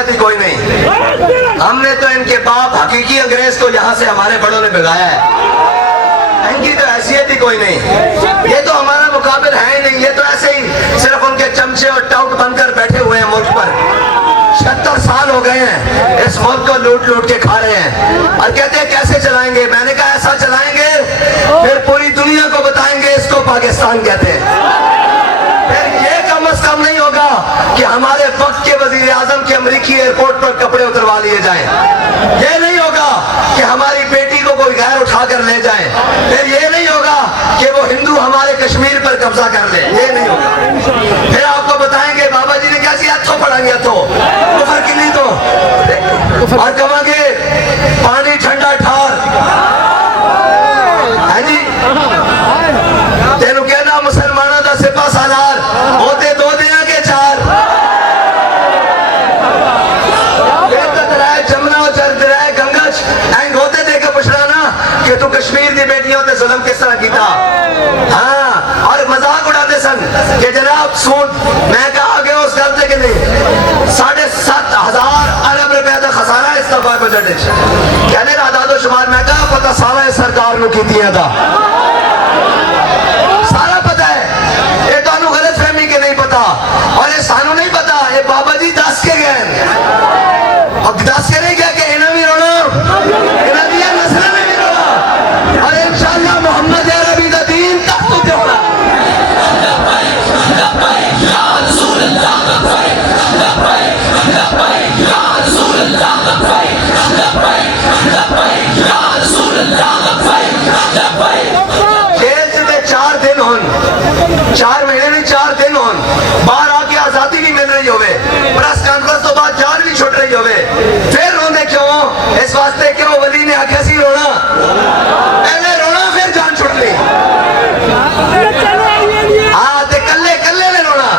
हैसियत ही कोई नहीं। हमने तो इनके बाप हकीकी अंग्रेज को यहाँ से हमारे बड़ों ने भिगाया है, इनकी तो हैसियत ही कोई नहीं। ये तो हमारा मुकाबिल है ही नहीं, ये तो ऐसे ही सिर्फ उनके चमचे और टाउट बनकर बैठे हुए हैं मुल्क पर। 76 साल हो गए हैं इस मुल्क को लूट लूट के खा रहे हैं, और कहते हैं कैसे चलाएंगे। मैंने कहा ऐसा चलाएंगे फिर पूरी दुनिया को बताएंगे इसको पाकिस्तान कहते हैं। फिर ये कम अज कम नहीं होगा कि हमारे वक्त के वजीर आजम के अमरीकी एयरपोर्ट पर कपड़े उतरवा लिए जाएं। ये नहीं होगा कि हमारी बेटी को कोई गैर उठा कर ले जाए। फिर ये नहीं होगा कि वो हिंदू हमारे कश्मीर पर कब्जा कर ले, ये नहीं होगा। फिर आपको बताएंगे बाबा जी ने कैसी हथों पढ़ाएंगे, हथों कुफर की ली तो, और कहेंगे पानी ठंडा ठार है जी, तेनू कहना मुसलमाना दा सिपा सालार होते दो दिना के चार, जमुना चरदराए गंगच एंड होते दे के पुछना ना कि तू कश्मीर की बेटियों ते जुल्म किस तरह कीता। हाँ, और मजाक उड़ाते सन कि जनाब सूद, मैं कहा आगे उस गलते के नहीं 7,500 अरब रुपए का खसारा इस दफा बजट कहने आदादो शुमार, मैं कहा पता सारा इस सरकार नु कीतियां दा, सारा पता है। ये तो गलत फहमी के नहीं पता, और ये सानू नहीं पता, ये बाबा जी दस के गए, अब दस के नहीं गया कि इन्हें भी रोना, इन्हें दिया नस्ल ने भी रोना, और इंशाअल्लाह मोहम्मद अरबी का दीन तक तो होना। जेल में 4 दिन होन, 4 महीने नहीं 4 दिन होन, बाहर आके आजादी भी मिल रही होवे, प्रेस कॉन्फ्रेंस तो बाद जान भी छुट रही होवे, फिर रोने क्यों? इस वास्ते क्यों वली ने आख्या सी रोना, पहले रोना फिर जान छुट ली। हाँ, ते कल्ले कल्ले ने रोना,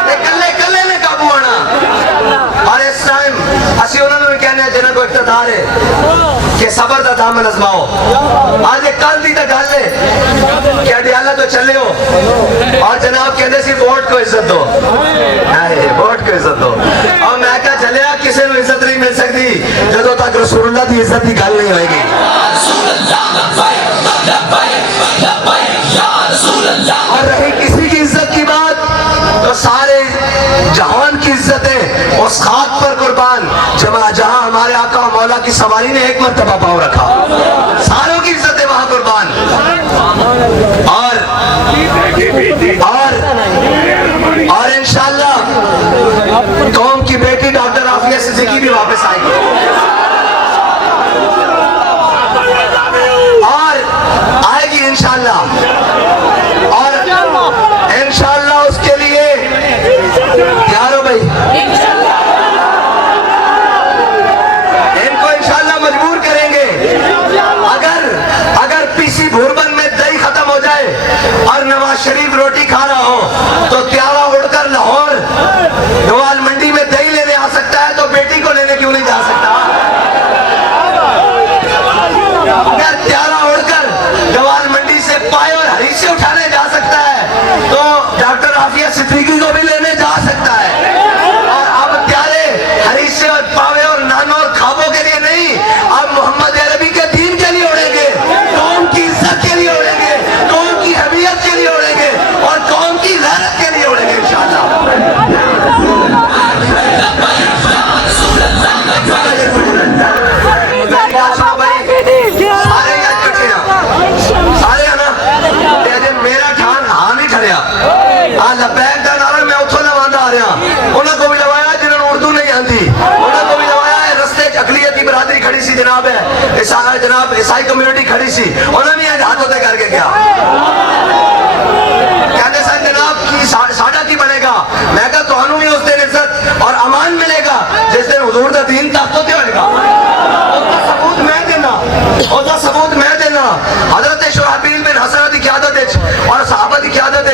ते कल्ले कल्ले ने काबू आना। और इस टाइम असी उन्होंने भी कहने जिन्हें को इख्तियार है कि सबर का दामन अजमाओ। आज एक कल दी तक गल है कि अडियाला तो चले हो, और जनाब कहते सी वोट को इज्जत दो, वोट को इज्जत दो, और मैं क्या चलिया किसी को इज्जत नहीं मिल सकती जो तक रसूलुल्लाह की इज्जत की गल नहीं होगी। और रही किसी की इज्जत की बात तो सारे जहान की इज्जत है उस खाक पर कुर्बान जहां हमारे आका मौला की सवारी ने एक मर्तबा पाँव रखा, सारों की इज्जत है वहां कुर्बान। और इंशाअल्लाह कौम की बेटी डॉक्टर आफिया सिद्दीकी भी वापस आएगी, और आएगी इंशाअल्लाह, और इंशाअल्लाह उसके लिए तैयार हो भाई। इनको इंशाअल्लाह मजबूर करेंगे। अगर पीसी भूरबन में दही खत्म हो जाए और नवाज शरीफ रोटी खा रहा हो तो त्यारा उड़कर लाहौर गवाल मंडी में दही लेने आ सकता है, तो बेटी को लेने क्यों नहीं जा सकता? अगर त्यारा उड़कर गवाल मंडी से पाए और हरी से उठाने जा सकता है तो डॉक्टर आफिया सिद्दीकी को भी लेने जा सकता है। और अब त्यारे हरी से और पावे और नानो और खाबों के लिए नहीं, अब मोहम्मद अरबी के दीन के लिए उड़ेंगे, कौम की इज्जत के लिए उड़ेंगे, कौम की हमीयत के लिए उड़ेंगे, और कौम की गैरत के लिए उड़ेंगे इंशाअल्लाह। सारे है ना, मेरा ठान हाँ नहीं ठरिया, लबैक का नारा मैं उथों लवांदा आ रहा, उन्होंने को भी लवाया जिन्होंने उर्दू नहीं आती, उन्होंने को भी लवाया रस्ते अकलियत की बरादरी खड़ी सी जनाब है, जनाब ईसाई कम्युनिटी खड़ी सी, उन्होंने भी हाथ होते करके गया, कहते सर जनाब की साडा की बनेगा। मैं कहा तुहानू भी उस दिन इज्जत और अमान मिलेगा जिस दिन हुजूर दा दीन ताकत होएगा। उसका सबूत मैं देना, उसका सबूत मैं देना। हजरत शुराहबील बिन हसन की क़यादत और सहाबा की क़यादत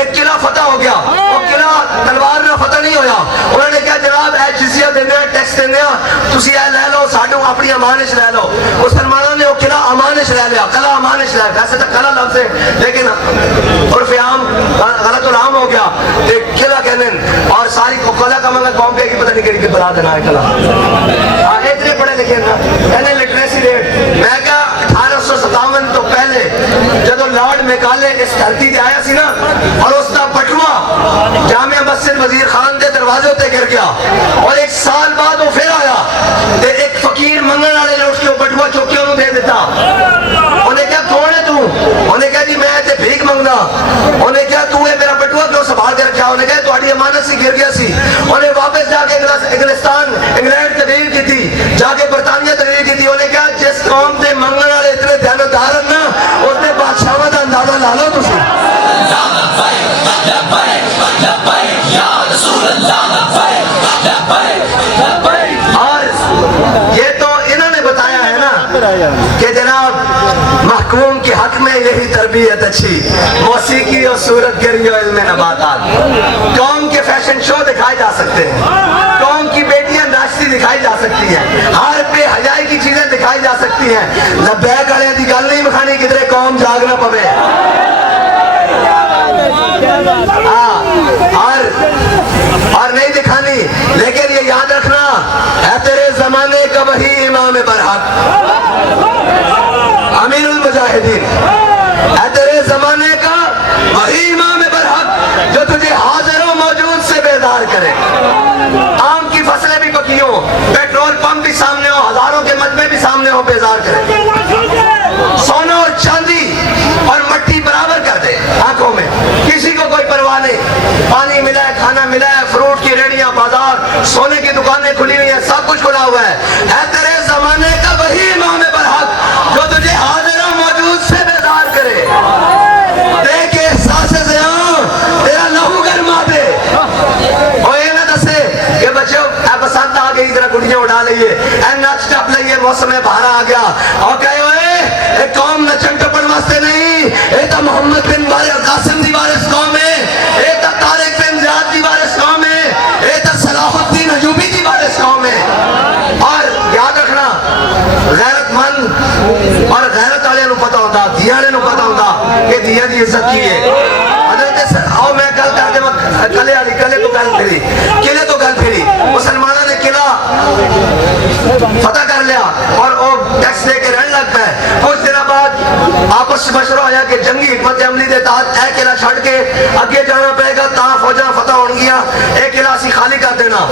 एक किला फतह हो गया, वो किला तलवार ना फतह नहीं होया। उन्होंने कहा जनाब ऐ जिजिया देने टैक्स देने तुसी ऐ ले लो, साडू अपनी अमान च ले लो। मुसलमानों ने वो किला अमान च ले लिया, कला अमान च ले, वैसे तो कला लफ्ज़ है लेकिन उर्फ़ आम गलत आम हो गया, किला कहने और सारी कला کہاں قوم پہ کی پتہ نہیں کہ بلا دینا ہے کلا اتنے پڑھے لکھے نا کہنے لٹریسی ریٹ میں کہا 1857 تو پہلے جدو لارڈ میکالے اس دھرتی دے آیا سی نا اور اس دا بٹوا جامعہ مسجد وزیر خان دے دروازے ہوتے گر گیا اور 1 سال بعد وہ پھر آیا تے ایک فقیر منگن والے نے اس کے بٹوا چوک کے انہوں دے دیتا انہیں کہا کون ہے تو انہیں کہا جی میں تے بھیک منگنا انہیں کہا تو ہے میرا بٹوا کیوں سنبھال کے رکھا انہیں کہا تہاڈی امانت سی گر گیا سی انہیں واپس جا کے انگلستان انگلینڈ تقریر کی تھی جا کے برطانیہ تقریر کی تھی انہیں کہا جس قوم دے منگن والے اتنے دیانتدار ہیں نا اس دے بادشاہاں دا اندازہ لا لو تسی اور یہ تو انہوں نے بتایا ہے نا کہ جناب محکوم کے حق میں یہی تربیت اچھی موسیقی اور صورت گری و علم نباتات قوم کے فیشن شو دکھائے جا سکتے ہیں قوم کی بیٹیاں ناچتی دکھائی جا سکتی ہیں ہر بے حیائی کی چیزیں دکھائی جا سکتی ہیں لبیک والے دی گل نہیں مکھانی کدھرے قوم جاگنا پوے اور نہیں دکھانی لیکن یہ یاد رکھنا ہے تیرے زمانے کا وہی امام برحق امیر المجاہدین ہے تیرے زمانے کا وہی امام برحق جو تجھے حاضر و موجود سے بیدار کرے آم کی فصلیں بھی پکی ہو پیٹرول پمپ بھی سامنے ہو ہزاروں کے مجمع بھی سامنے ہو بیدار کرے سونا اور چاندی اور مٹی برابر کر دے آنکھوں میں کسی کو کوئی پرواہ نہیں پانی ملا ہے کھانا ملا ہے فروٹ کی ریڑیاں بازار سونے کی دکانیں کھلی ہوئی ہیں سب کچھ کھلا ہوا ہے تیرے زمانے کا وہی امام برحق جو تجھے حاضر و موجود سے بیدار کرے دیکھ احساس زیاں تیرا لہو گرما دے اور یہ نہ دسے کہ بچوں اے بسنت آ گئی ذرا گڑیاں اڑا لئیے اے نچ ٹپ لئیے موسم بہار آ گیا اور کہے ہوئے اے قوم نچن ٹپن واسطے نہیں اے تا محمد بن قاسم دی وارث قوم ہے اے تا طارق بن زیاد دی وارث قوم ہے اے تا صلاح الدین ایوبی دی وارث قوم ہے اور یاد رکھنا غیرت مند اور غیرت والے نو پتہ ہوتا دیا والے نو پتہ ہوتا کہ دیا دی عزت کی ہے حضرت آؤ میں گل کر دے کلے والی کلے تو گل پھری قلعے تو گل پھری مسلمانوں نے قلعہ فتح کر لیا اور وہ ٹیکس دے کے رہن لگ پہ کچھ دن بعد آپس مشورہ ہوا کہ جنگی حکمت عملی دے تحت اے قلعہ چھڑ کے اگے جانا پڑے گا تاں فوجاں فتح ہون گیا اے قلعہ اسی خالی کر دینا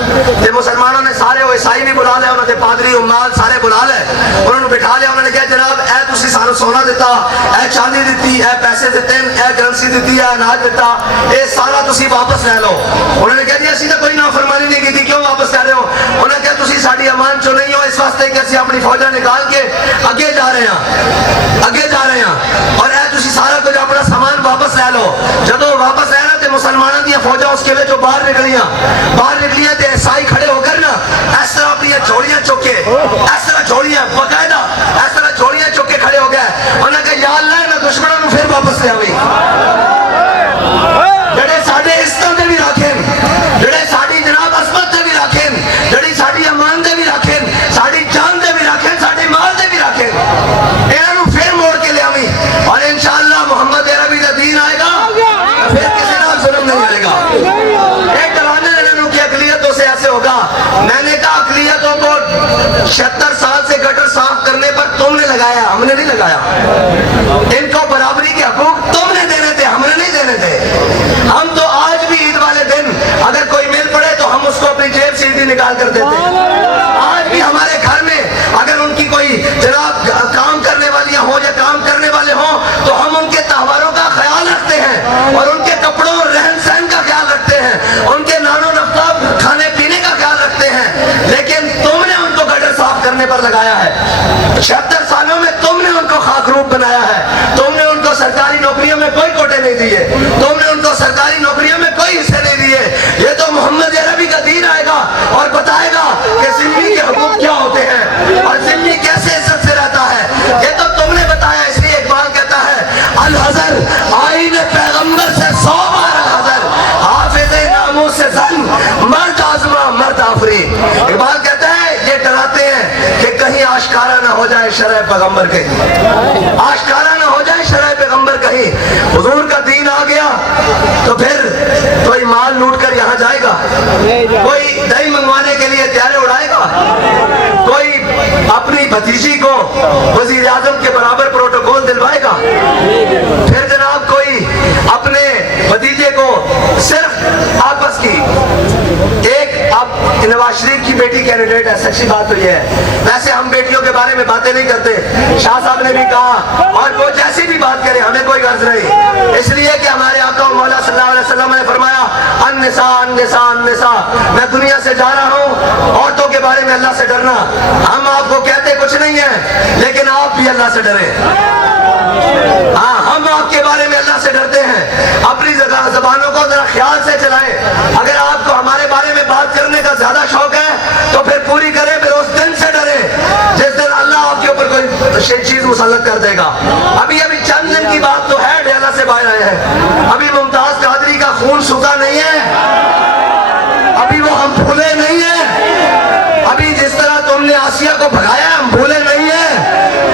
تے مسلمانوں نے سارے وہ عیسائی بھی بلا لے انہوں نے پادری عمال سارے بلا لے انہوں نے بٹھا لیا انہوں نے کہا جناب اے تسی سانو سونا دیتا اے چاندی دیتی اے پیسے دیتے اے کرنسی دیتی اے اناج دیتا اے سارا تسی واپس لے لو انہوں نے کہا جی اسی تو کوئی نافرمانی نہیں کی تھی کیوں واپس لے رہے ہو انہوں نے کہا تسی ساڈی امان چو نہیں ہو اس واسطے کہ اسی اپنی فوجاں نکال کے اگے جا رہے ہیں اور اے تسی سارا کچھ اپنا سامان واپس لے لو جدو واپس لے رہے تے مسلمانوں دی فوجاں اس کے جو باہر نکلیاں تے عیسائی کھڑے ہو کر نا اس طرح اپنی جوڑیاں چوکے اس طرح جوڑیاں باقاعدہ اس طرح جوڑیاں چوکے کھڑے ہو گئے انہوں نے کہا یا اللہ نہ دشمنوں نے پھر واپس لے آویں جڑے ساڈے عزتاں دے بھی رکھیں جڑے ساڈی جناب عظمت دے بھی رکھیں جڑی ساڈی امان دے بھی رکھیں ساڈی جان دے بھی رکھیں ساڈے مال دے بھی رکھیں انہاں نوں پھر موڑ کے لے آویں اور انشاءاللہ محمد عربی دا دین آئے گا پھر کسی نال ظلم نہیں کرے گا ایک ڈرانے انہاں نوں کہ اقلیتوں سے ایسے ہوگا میں نے کہا اقلیتوں کو 76 سال سے گٹر صاف کرنے پر تم نے لگایا ہم نے نہیں لگایا ان کو برابری کے حقوق تم نے دینے تھے ہم نے نہیں دینے تھے ہم تو آج بھی عید والے دن اگر کوئی مل پڑے تو ہم اس کو اپنی جیب سے عیدی نکال کر دیتے آج بھی ہمارے گھر میں اگر ان کی کوئی جناب کام کرنے والیاں ہوں یا کام کرنے والے ہوں تو ہم ان کے تہواروں کا خیال رکھتے ہیں اور ان کے کپڑوں اور رہن سہن کا خیال رکھتے ہیں ان کے نان و نفتاب کھانے پینے کا خیال رکھتے ہیں لیکن تم نے ان کو گٹر صاف کرنے پر لگایا ہے 76 سالوں میں تم نے ان کو خاک روپ بنایا ہے تم نے ان کو سرکاری نوکریوں میں کوئی کوٹے نہیں دیے تم نے ان کو سرکاری نوکریوں میں کوئی حصے نہیں دیے یہ تو محمد عربی کا دین آئے گا اور بتائے گا کہ ذمہ کے حقوق کیا ہوتے ہیں اور ذمہ کیسے عزت سے رہتا ہے یہ تو تم نے بتایا اس لیے اقبال کہتا ہے الحذر آئین پیغمبر سے 100 بار الحذر حافظ ناموس سے زن مرد آزما مرد آفرین اقبال کہتا ہے یہ ڈراتے ہیں کہ کہیں آشکارا نہ ہو جائے شرع پیغمبر کہیں آشکارا نہ ہو جائے شرع پیغمبر کہیں حضور کا دین آ گیا تو پھر کوئی مال لوٹ کر यहाँ जाएगा? कोई दही मंगवाने के लिए हथियारे उड़ाएगा? कोई अपनी भतीजी को वजीर आजम के बराबर प्रोटोकॉल दिलवाएगा? फिर जनाब कोई अपने भतीजे को सिर्फ आपस की एक, अब नवाज शरीफ की बेटी कैंडिडेट है, सच्ची बात तो ये है, वैसे हम बेटियों के बारे में बातें नहीं करते, शाह साहब ने भी कहा, और वो जैसी भी बात करे हमें कोई गर्ज नहीं, इसलिए कि हमारे आका मौला सल्लल्लाहु अलैहि वसल्लम ने फरमाया अन्निसा अन्निसा अन्निसा, मैं दुनिया से जा रहा हूँ, औरतों के बारे में अल्लाह से डरना। हम आपको कहते कुछ नहीं है, लेकिन आप भी अल्लाह से डरे। हाँ, हम आपके बारे में अल्लाह से डरते हैं, अपनी ज़बानों को जरा ख्याल से चलाएं। अगर आपको हमारे बारे में बात करने का ज्यादा शौक है तो फिर पूरी करें, फिर उस दिन से डरे जिस दिन अल्लाह आपके ऊपर कोई चीज मुसल्लत कर देगा। अभी चंद दिन की बात तो है, डेला से बाहर आए हैं, अभी मुमताज कादरी का खून सूखा नहीं है, अभी वो हम भूले नहीं है, अभी जिस तरह तुमने आसिया को भगाया हम भूले नहीं है,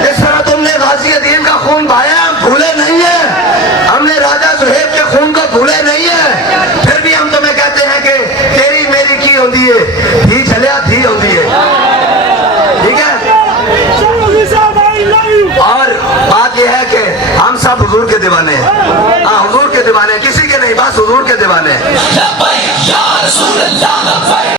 जिस तरह तुमने गाजी अदीम का खून बहाया हम भूले नहीं है, हमने राजा सुहेब के खून को भूले नहीं है, फिर भी हम तुम्हें कहते हैं कि तेरी मेरी की होती है, धी झलिया धी होती है, ठीक है। और बात यह है कि हम सब हुजूर के दीवाने हैं, हाँ हुजूर के दीवाने, किसी के नहीं, बस हुजूर के दीवाने हैं।